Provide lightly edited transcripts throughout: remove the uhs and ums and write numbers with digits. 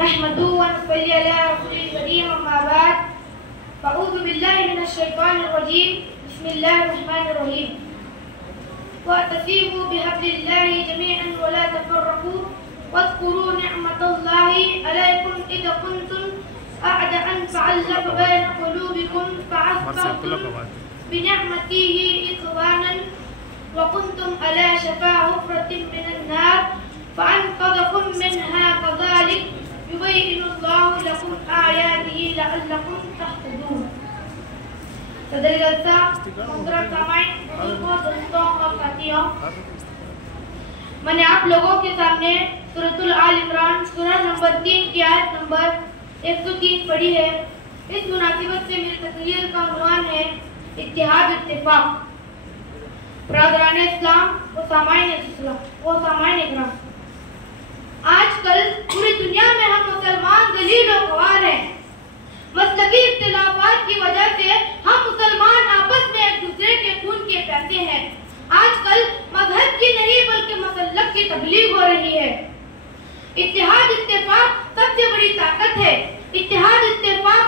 नहमदुहु व नसल्ली अला रसूलिल करीम अम्मा बाद अऊज़ु बिल्लाहि मिनश शैतानिर रजीम बिस्मिल्लाहिर रहमानिर रहीम वअतसिमू बिहब्लिल्लाहि जमीअन व ला तफर्रकू वज़कुरू निअमतल्लाहि अलैकुम इज़ कुंतुम अअदअन फअल्लफ़ बैन क़ुलूबिकुम फअस्बहतुम बिनिअमतिही इख़वानन व कुंतुम अला शफ़ा हुफ़्रतिन मिनन नार फअनक़ज़कुम मिनहा कज़ालिक युबय्यिनुल्लाहु लकुम आयातिही लअल्लकुम तहतदून। सदर जलसा मोहतरम सामाईन, बुजुर्गों, दोस्तों और साथियों, मैंने आप लोगों के सामने सूरतुल आल इमरान सूरह नंबर 3 की आयत नंबर 103 पढ़ी है। इस मुनासिबत से मेरी तकरीर का उन्वान है इत्तिहाद इत्तिफाक। बरादरान इस्लाम व सामाईन इकराम, आजकल पूरी दुनिया में हम मुसलमान जलील और ख्वार हैं। मसलकी इख्तिलाफात की वजह से हम मुसलमान आपस में एक दूसरे के खून के प्यासे हैं। आजकल मजहब की नहीं बल्कि मसलक की तबलीग हो रही है। इत्तिहाद इत्तिफाक सबसे बड़ी ताकत है। इत्तिहाद इत्तिफाक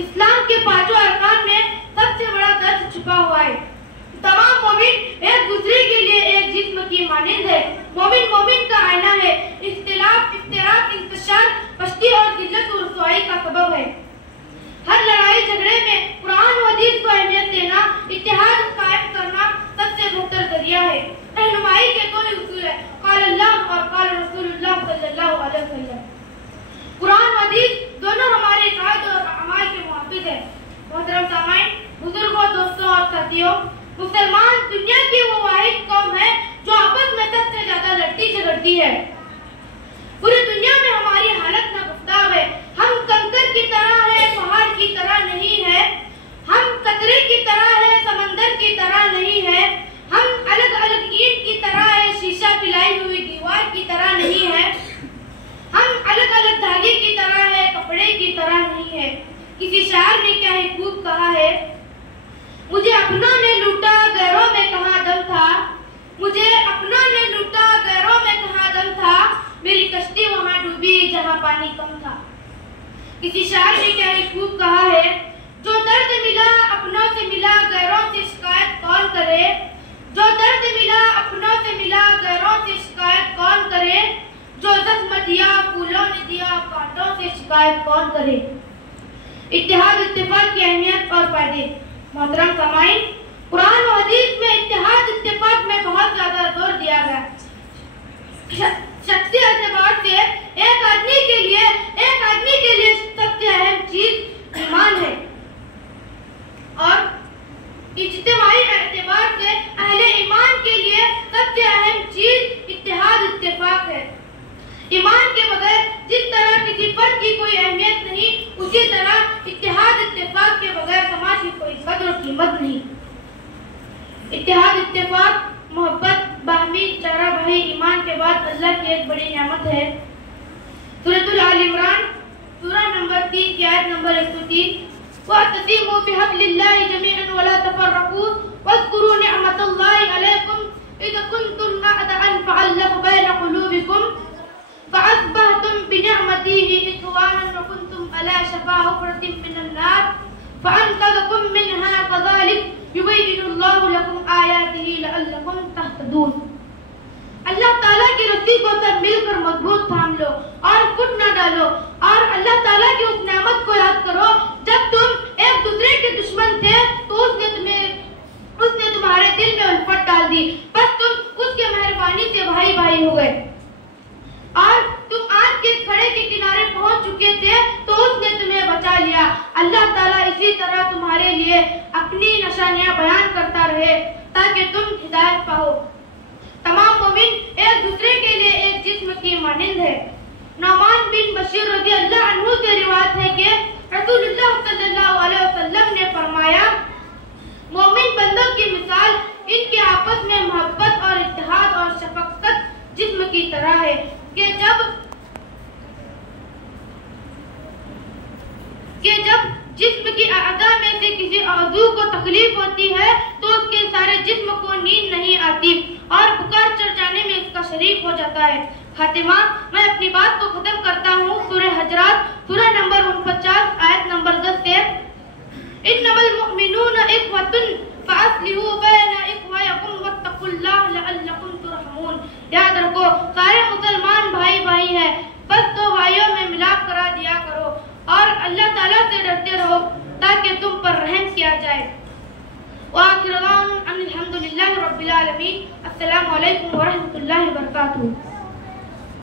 इस्लाम के पांचों अरकान में सबसे बड़ा दर्ज छुपा हुआ है। तमाम मोमिन एक दूसरे के लिए एक जिस्म की मानिंद है। मोमिन मोमिन का आईना है। इख्तिलाफ, इफ्तिराक, इंतशार, पश्ती और जिल्लत और रुसवाई का सबब है। हर लड़ाई झगड़े में कुरान व हदीस को अहमियत देना, इत्तिहाद कायम करना सबसे बेहतर जरिया है। रहनुमाई के दो उसूल है, क़ाल अल्लाह और क़ाल रसूलुल्लाह सल्लल्लाहु अलैहि वसल्लम। कुरान व हदीस दोनों हमारे इक़ाद और अमाल के मुहाफ़िज़ है। मोहतरम सामाईन, बुजुर्गों, दोस्तों और साथियों, मुसलमान दुनिया की वो वाहिद कौम है जो आपस में सबसे ज्यादा लड़ती झगड़ती है। पूरी दुनिया में हमारी हालत नागुफ्ताब है। हम कंकर की तरह है, पहाड़ की तरह नहीं है। हम कतरे की तरह है, समंदर की तरह नहीं है। हम अलग अलग ईंट की तरह है, शीशा पिलाई हुई दीवार की तरह नहीं है। हम अलग अलग धागे की तरह है, कपड़े की तरह नहीं है। किसी शायर ने क्या ही खूब कहा है, मुझे अपनों ने लूटा गैरों में कहाँ दम था। मुझे अपनों ने लूटा गैरों में कहाँ दम था। मेरी कश्ती वहाँ डूबी जहाँ पानी कम था। किसी शायर ने क्या ही खूब कहा है, जो दर्द मिला अपनों से मिला गैरों से शिकायत कौन करे। जो दर्द मिला अपनों से मिला गैरों से शिकायत कौन करे। जो जख्म दिया फूलों ने दिया कांटों से शिकायत कौन करे। इत्तिहाद इत्तिफाक की अहमियत और फायदे। मोहतरम सामाईन, कुरान और हदीस में इत्तिहाद इत्तिफाक में बहुत ज्यादा जोर दिया गया। शख्सी एतबार से एक आदमी के लिए सबसे अहम चीज ईमान है और इज्तिमाई एतबार से अहले ईमान के लिए सबसे अहम चीज इत्तिहाद इत्तिफाक है। ईमान के बगैर जिस तरह किसी फर्द की कोई अहमियत नहीं, उसी तरह इत्तिहाद इत्तिफाक के बगैर समाज की कोई कद्र और कीमत नहीं। इत्तिहाद इत्तिफाक, मोहब्बत, बाहमी चारा भाई ईमान के बाद अल्लाह की एक बड़ी नेमत है। सूरतुल आल इमरान सूरह नंबर 3 की आयत नंबर 103, वअतसिमू बिहब्लिल्लाहि जमीअन व ला तफर्रकू वज़कुरू निअमतल्लाहि अलैकुम इज़ कुंतुम अअदअन फअल्लफ़ बैन क़ुलूबिकुम फअस्बहतुम बिनिअमतिही इख़वानन व कुंतुम अला शफ़ा हुफ़्रतिन मिनन नार फअनक़ज़कुम मिनहा कज़ालिक युबय्यिनुल्लाहु लकुम आयातिही लअल्लकुम तहतदून। अल्लाह ताला की रस्सी को सब मिलकर मजबूत थाम लो और फुट न डालो और अल्लाह ताला की उस नेमत को याद करो जब तुम एक दूसरे के दुश्मन थे तो उसने तुम्हारे दिल में उल्फत डाल दी, बस तुम उसके मेहरबानी से भाई भाई हो गए। और तुम आग के खड़े के किनारे पहुंच चुके थे तो उसने तुम्हें बचा लिया। अल्लाह ताला इसी तरह तुम्हारे लिए अपनी निशानियां बयान करता रहे ताकि तुम हिदायत पाओ। तमाम मोमिन एक दूसरे के लिए एक जिस्म की मानिंद है। नौमान बिन बशीर रज़ी अल्लाह अन्हु से रिवायत है कि रसूलुल्लाह सल्लल्लाहु अलैहि वसल्लम ने फरमाया, मोमिन बंदों की मिसाल इनके आपस में मोहब्बत और इत्तेहाद और शफकत जिस्म की तरह है कि जब जिस्म की अज़ा में से किसी अज़ू को तकलीफ होती है तो उसके सारे जिस्म को नींद नहीं आती और बुखार चढ़ शरीक हो जाता है। खातिमा, मैं अपनी बात को खत्म करता हूँ सूरह हजरात सूरह नंबर 49 आयत नंबर 10 से, इन्नमल मुमिनूना इख्वतुन फअस्लिहू बैना इख्वयकुम वत्तकुल्लाह लअल्लकुम तुरहमून। याद रखो, सारे मुसलमान भाई भाई हैं, बस दो भाइयों में मिलाप करा दिया करो और अल्लाह ताला से डरते रहो ताकि तुम पर रहम किया जाए। वाखिर दावाना अनिल हम्दुलिल्लाहि रब्बिल आलमीन। अस्सलामु अलैकुम व रहमतुल्लाहि व बरकातुहू।